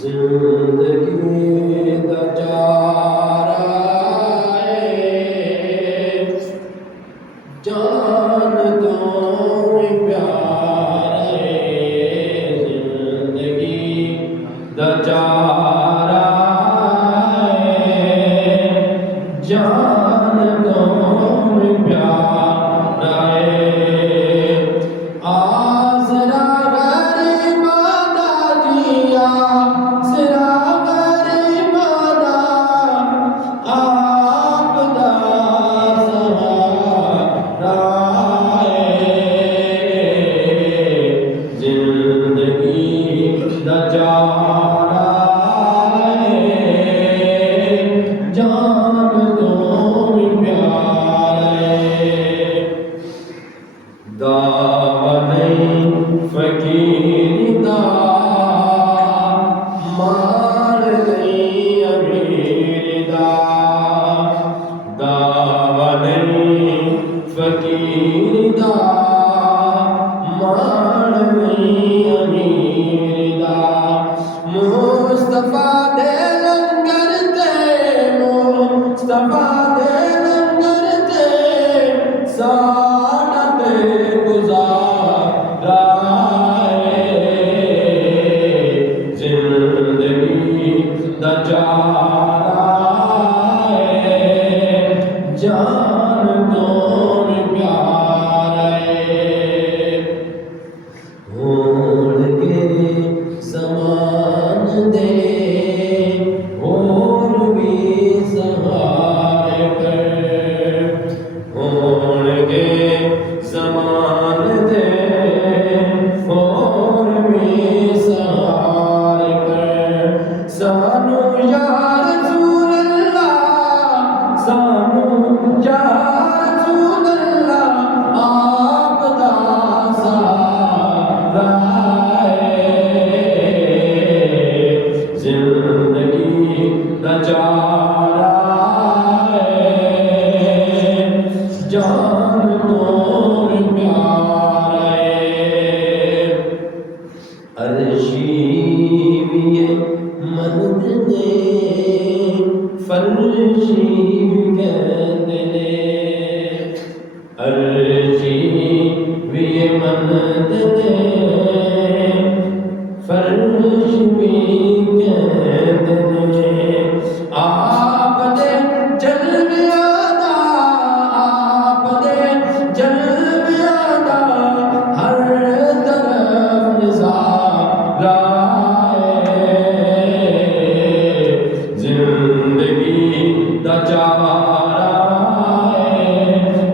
जिंदगी दा चारा जान तो प्यारा जिंदगी दा चारा जान तो प्यारा आसरा गरीबा दा जिया सिरा गरीबा दा आप दा सहारा जिंदगी दा चारा जान तो प्यारा दावा नहीं फकीर दा मार नहीं अमीर दा दावा नहीं फकीर दा मार नहीं अमीर दा मुस्तफा दे लंगर ते मुस्तफा दे लंगर ते साड़ा ते गुजारा जिंदगी दा चारा जान तो प्यारा होणगे समान दे और भी सहाय कर होणगे समान दे और भी सहाय कर सानू या रसूल अल्लाह सानू या रसूल अल्लाह आप दा सहारा जिंदगी दा चारा जान तो प्यारा अर्शी भी मदद ने फर्शी भी कहते ने अर्शी भी मदद ने फर्श भी कहते ने आप दे जलविया दा आप दे जलविया दा हर तरफ निज़ारा जिंदगी दा चारा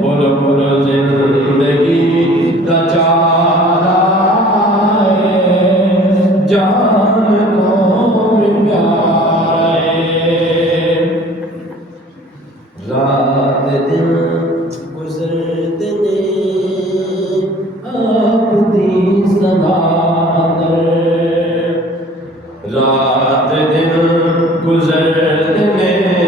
बोलो बोलो जिंदगी दा चारा जान तो प्यारा रात दिन गुजरते ने आप दी सदा अंदर रात दिन गुजरते ने